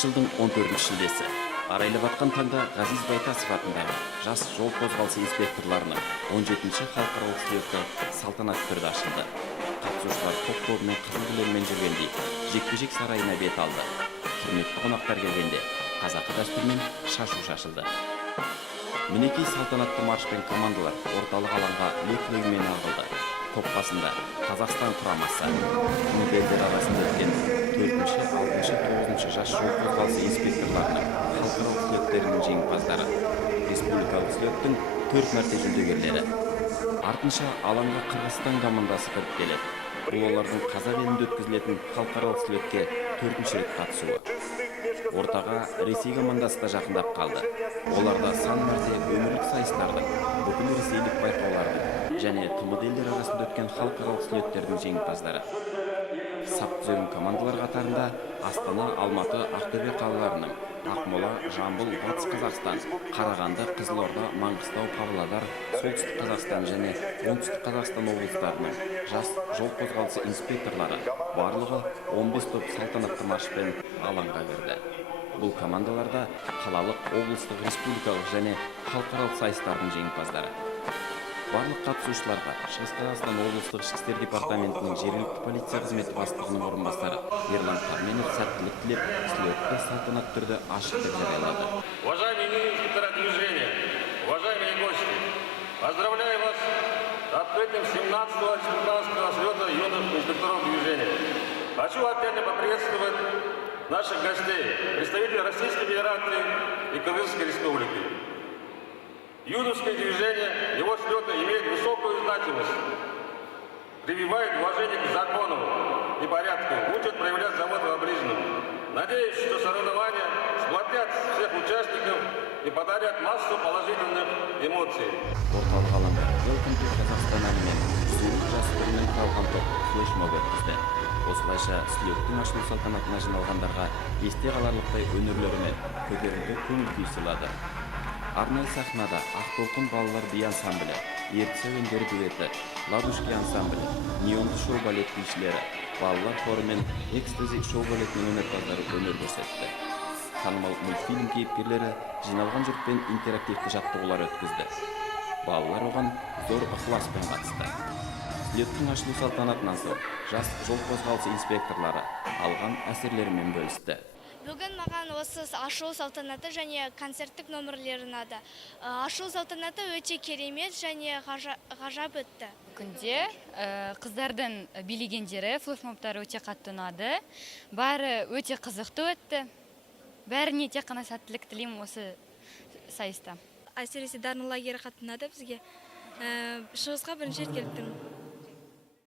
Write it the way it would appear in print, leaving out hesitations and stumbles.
жылдың 14-шілдесі. Арайлап атқан таңда Ғазиз Байтасов атындағы жас жол қозғалысы инспекторларының 17-ші халықаралық слеті салтанатты түрде ашылды. Қатысушылар топ-тобымен қызыл кілеммен жүргенде жекпе-жек сарайына бет алды. Құрметті қонақтар келгенде қазақы дәстүрмен шашу шашылды. Мінекей салтанатты маршпен командалар орталық алаңға лек-легімен ағылды. Топ басында Қазақстан құрамасы, моделдер арасында өткен 4-ші, 6-ші, 9-ші жас жол қозғалысы инспекторларының халықаралық слеттерінің жеңімпаздары, республикалық слеттің 4 мәрте жүлдегерлері. Артынша алаңға Қырғызстан командасы кіріп келеді. Бұл олардың қазақ елінде өткізілетін халықаралық слетке 4-ші рет қатысуы. Ортаға Ресей командасы да жақындап қалды. Оларда сан мәрте өмірлік сайыстардың, бүкіл ресейлік байқаулардың және тмд елдер арасында өткен халықаралық слеттердің жеңімпаздары. Сап түзеген командалар қатарында Астана, Алматы, Ақтөбе қалаларының, Ақмола, Жамбыл, Батыс Қазақстан, Қарағанды, Қызылорда, Маңғыстау, Павлодар, Солтүстік Қазақстан және Оңтүстік Қазақстан облыстарының жас жол қозғалысы инспекторлары барлығы 15 топ салтанатты маршпен алаңға кірді. Бұл командаларда қалалық, облыстық, республикалық және халықаралық сайыстардың жеңімпаздары. Барлық қатысушыларға Шығыс Қазақстан облыстық ішкі істер департаментінің жергілікті полиция қызметі бастығының орынбасары Ерлан Қарменов сәттілік тілеп, слетті салтанатты түрде ашық деп жариялады. Уважаемые инспектора движения, уважаемые гости, поздравляю вас с открытием 17-го республиканского слета юных инспекторов движения. Хочу отдельно поприветствовать наших гостей, представителей Российской Федерации и Кыргызской Республики. Юношеское движение, его слеты имеет высокую значимость, прививает уважение к закону и порядку, учат проявлять заботу о ближнем. Надеюсь, что соревнования сплотят всех участников и подарят массу положительных эмоций. Орталық алаңда Welcome to Қазақстан әнімен суық жас түрінен қалған топ флешмоб өткізді. Осылайша слеттің ашылу салтанатына жиналғандарға есте қаларлықтай өнерлерімен көтеріңкі көңіл-күй сыйлады. Арнайы сахнада Ақтолқын балалар би ансамблі, ертіс әуендері дуэті, ладушки ансамблі, неонды шоу балет бишілері, балалар хоры мен экстази шоу балетінің өнерпаздары өнер көрсетті. Танымал мультфильм кейіпкерлері жиналған жұртпен интерактивті жаттығулар өткізді. Балалар оған зор ықыласпен қатысты. Слеттің ашылу салтанатынан соң жас жол қозғалысы инспекторлары алған әсерлерімен бөлісті. Бүгін маған осы ашылу салтанаты және концерттік номерлер ұнады. Ашылу салтанаты өте керемет және ғажап өтті. Бүгінде қыздардың билегендері, флешмобтары өте қатты ұнады. Бәрі өте қызықты өтті. Бәріне тек қана сәттілік тілеймін осы сайыста. Әсіресе Дарның лагері қатты ұнады бізге. Шығысқа бірінші рет келіп тұрмын.